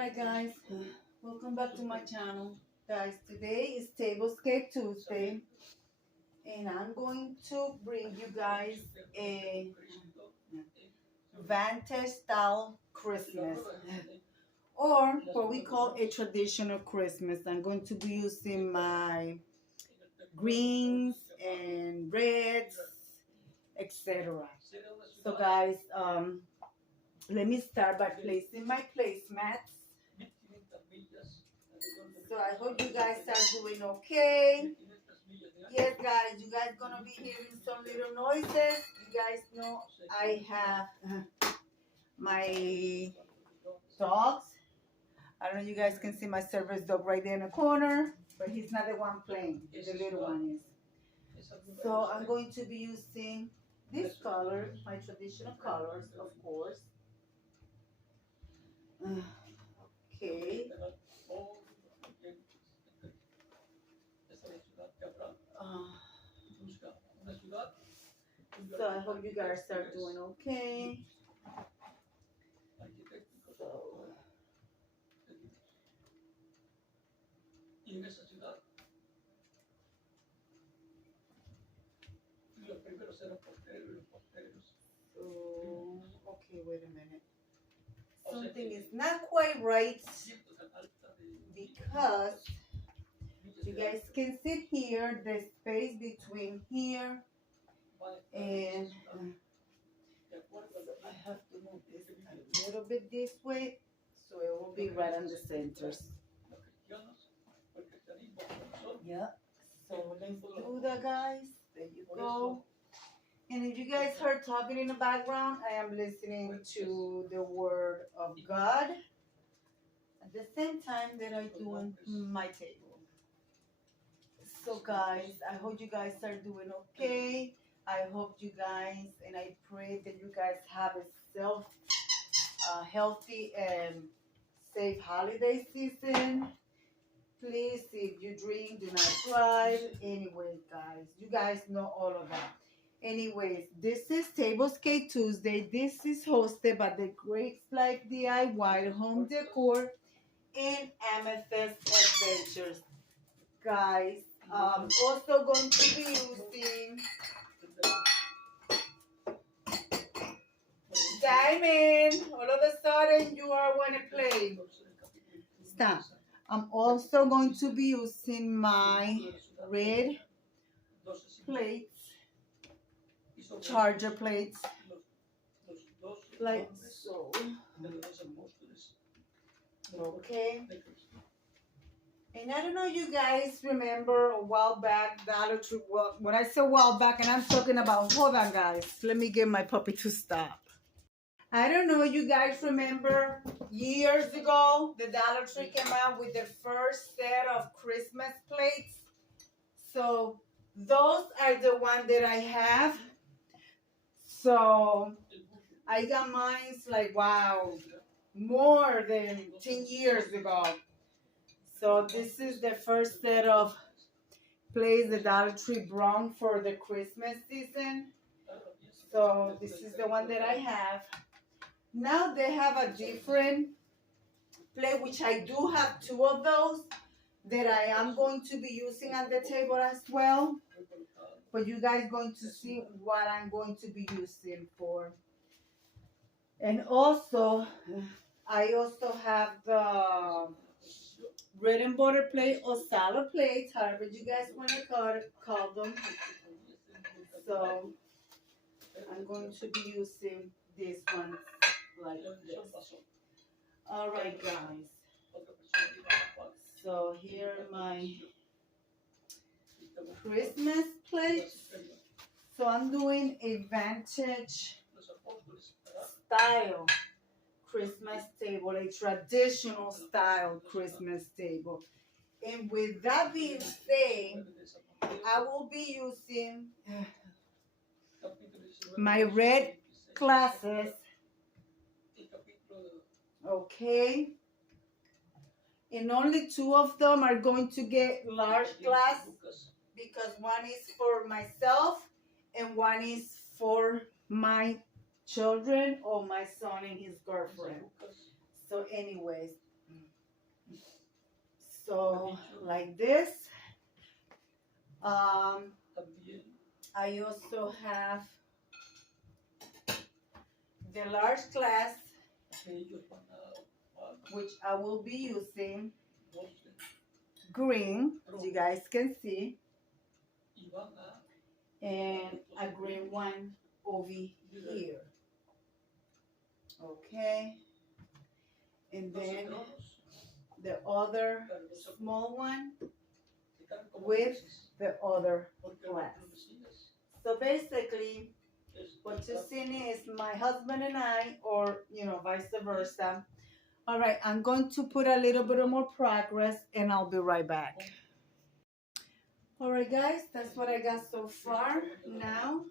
Alright guys, welcome back to my channel. Guys, today is Tablescape Tuesday and I'm going to bring you guys a Vantage style Christmas or what we call a traditional Christmas. I'm going to be using my greens and reds, etc. So guys, let me start by placing my placemats. So I hope you guys are doing okay. Yes, guys, you guys gonna be hearing some little noises. You guys know I have my dogs. I don't know if you guys can see my service dog right there in the corner, but he's not the one playing. The little one is. So I'm going to be using this color, my traditional colors, of course. Okay. So I hope you guys are doing okay. Okay, wait a minute. Something is not quite right because you guys can see here the space between here and I have to move this a little bit this way so it will be right on the centers. Yeah, so let's do that, guys. There you go. And if you guys heard talking in the background, I am listening to the word of God at the same time that I'm doing my table. So guys, I hope you guys are doing okay. I hope you guys, and I pray that you guys have a healthy and safe holiday season. Please, if you drink, do not drive. Anyways, guys, you guys know all of that. Anyways, this is Tablescape Tuesday. This is hosted by the Great Life DIY Home Decor and Amethyst Adventures. Guys, I'm also going to be using Diamond. All of a sudden, you are want to play. Stop. I'm also going to be using my red plates, charger plates, like so. Okay. And I don't know, you guys remember a while back, Dollar Tree. Well, when I say a while back, and I'm talking about, hold on, guys. Let me get my puppy to stop. I don't know, you guys remember years ago, the Dollar Tree came out with the first set of Christmas plates. So those are the ones that I have. So I got mine like, wow, more than 10 years ago. So this is the first set of plates the Dollar Tree brought for the Christmas season. So this is the one that I have. Now they have a different plate, which I do have two of those that I am going to be using at the table as well. But you guys going to see what I'm going to be using for. And also, I also have the bread and butter plate or salad plates, however you guys want to call them. So I'm going to be using this one like this. All right, guys. So here are my Christmas plates. So I'm doing a Vantage style Christmas table, a traditional style Christmas table. And with that being said, I will be using my red glasses. Okay. And only two of them are going to get large glass because one is for myself and one is for my children or my son and his girlfriend. So anyways, So like this. I also have the large glass, which I will be using green, as you guys can see, and a green one over here. Okay, and then the other small one with the other glass. So basically, what you're seeing is my husband and I, or vice versa. All right, I'm going to put a little bit of more progress and I'll be right back. All right, guys, that's what I got so far. Now,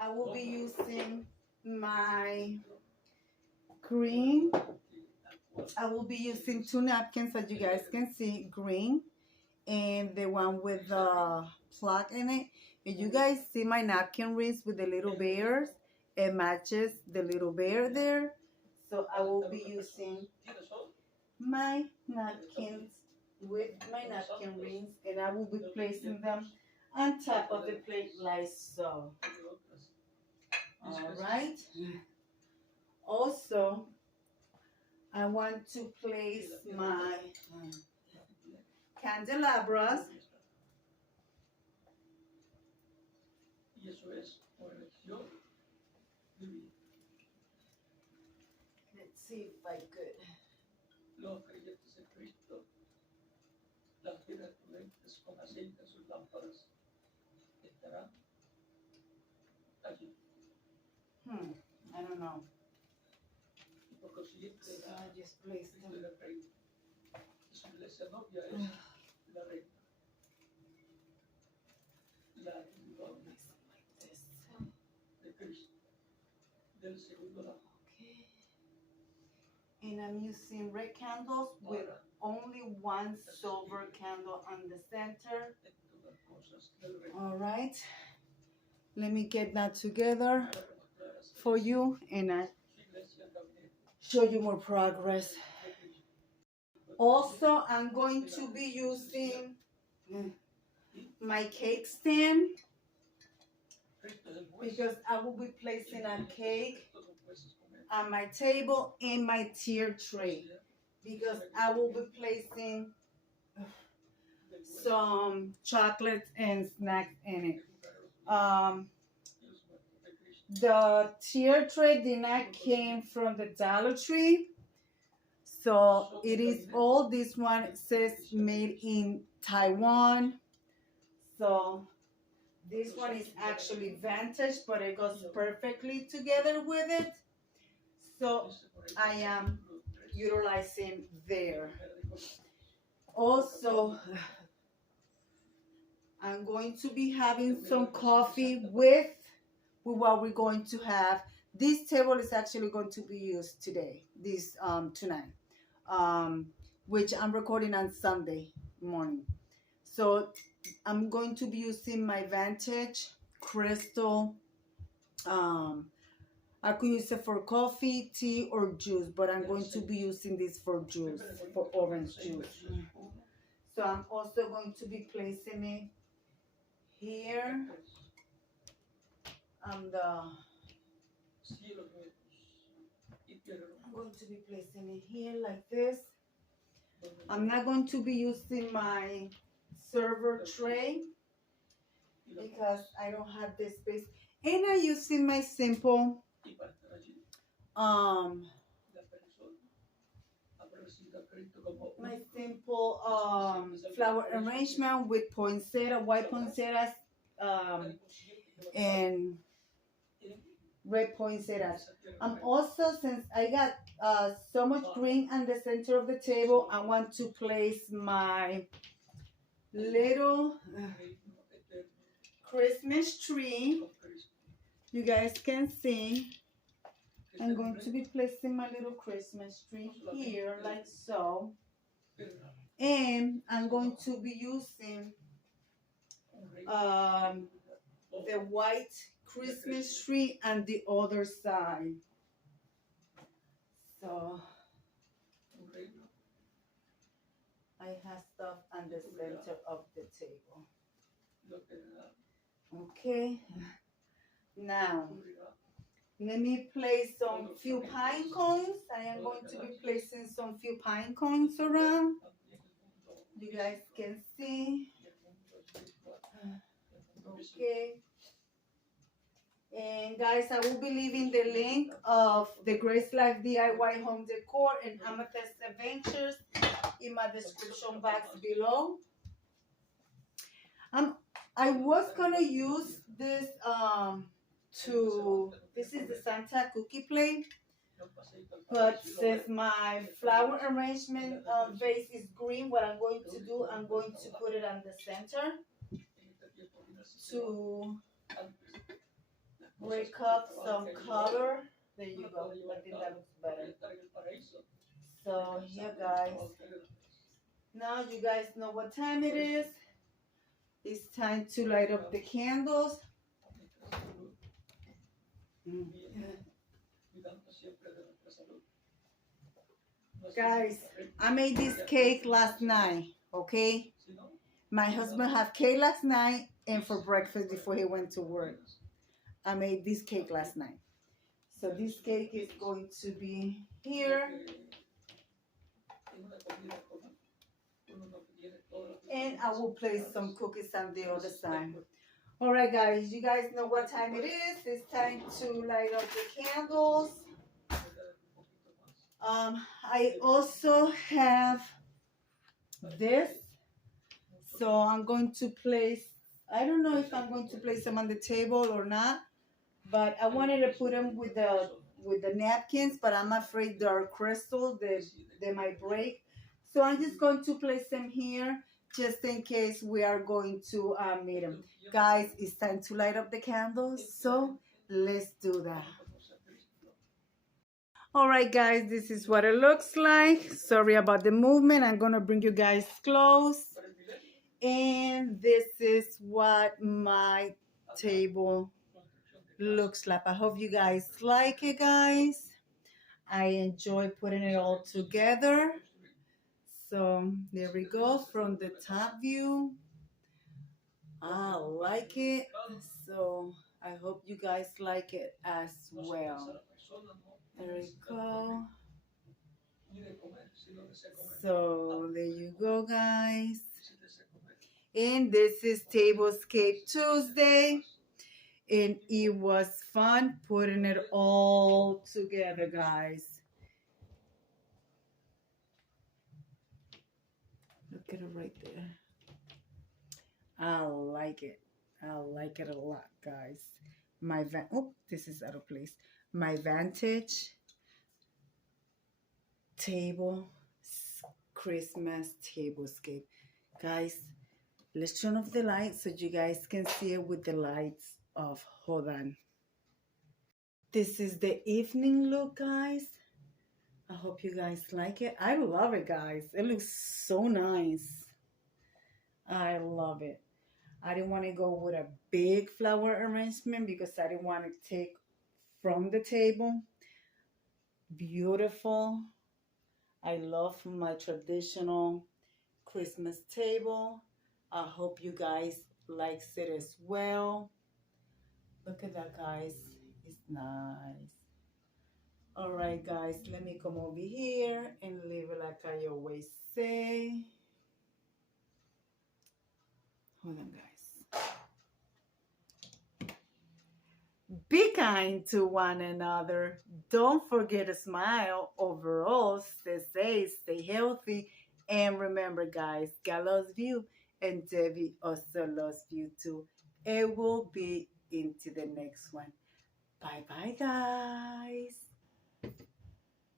I will be using my green. I will be using 2 napkins, as you guys can see, green, and the one with the plug in it. If you guys see my napkin rings with the little bears, it matches the little bear there. So I will be using my napkins with my napkin rings, and I will be placing them on top of the plate like so. All right. Also, I want to place my candelabras. Let's see if I could. I don't know. So I just placed them. Okay. And I'm using red candles with only one silver candle on the center. All right. Let me get that together for you and I show you more progress. Also, I'm going to be using my cake stand because I will be placing a cake on my table in my tier tray because I will be placing some chocolates and snacks in it. The tier tray did not came from the Dollar Tree, so it is all this one says made in Taiwan. So this one is actually Vantage, but it goes perfectly together with it. So I am utilizing there. Also, I'm going to be having some coffee with what we're going to have. This table is actually going to be used today, tonight, which I'm recording on Sunday morning. So I'm going to be using my Vantage crystal. I could use it for coffee, tea, or juice, but I'm going to be using this for juice, for orange juice. So I'm also going to be placing it here on the, I'm going to be placing it here like this. I'm not going to be using my server tray because I don't have this space. And I'm using my simple flower arrangement with poinsettia, white poinsettias, and red poinsettias. Also, since I got so much green on the center of the table, I want to place my little Christmas tree. You guys can see I'm going to be placing my little Christmas tree here like so, and I'm going to be using the white Christmas tree on the other side. So I have stuff on the center of the table. Okay. Now, let me place some few pine cones. I am going to be placing some few pine cones around. You guys can see. Okay. And guys, I will be leaving the link of the Grace Life DIY Home Decor and Amethyst Adventures in my description box below. I was gonna use this this is the Santa cookie plate, but since my flower arrangement vase is green, what I'm going to do, I'm going to put it on the center to break up some color. There you go. I think that looks better. So here, guys. Now you guys know what time it is. It's time to light up the candles. Guys, I made this cake last night, okay? My husband had cake last night and for breakfast before he went to work. I made this cake last night. So this cake is going to be here. And I will place some cookies on the other side. All right, guys, you guys know what time it is. It's time to light up the candles. I also have this. So I'm going to place, I don't know if I'm going to place them on the table or not, but I wanted to put them with the napkins, but I'm afraid they're crystal, they might break. So I'm just going to place them here just in case we are going to need them. Guys, it's time to light up the candles, so let's do that. All right, guys, this is what it looks like. Sorry about the movement. I'm going to bring you guys close. And this is what my table looks like. I hope you guys like it, guys. I enjoy putting it all together. So there we go from the top view. I like it. So I hope you guys like it as well. There we go. So there you go, guys. And this is Tablescape Tuesday. And it was fun putting it all together, guys. Look at it right there. I like it. I like it a lot, guys. This is out of place. My Vantage Christmas Tablescape. Guys, let's turn off the lights so you guys can see it with the lights off. Hold on. This is the evening look, guys. I hope you guys like it. I love it, guys. It looks so nice. I love it. I didn't want to go with a big flower arrangement because I didn't want to take from the table. Beautiful. I love my traditional Christmas table. I hope you guys like it as well. Look at that, guys. It's nice. All right, guys, let me come over here and leave it like I always say. Hold on, guys. Be kind to one another. Don't forget to smile. Overall, stay safe, stay healthy. And remember, guys, God loves you. And Debbie also loves you too. It will be into the next one. Bye-bye, guys.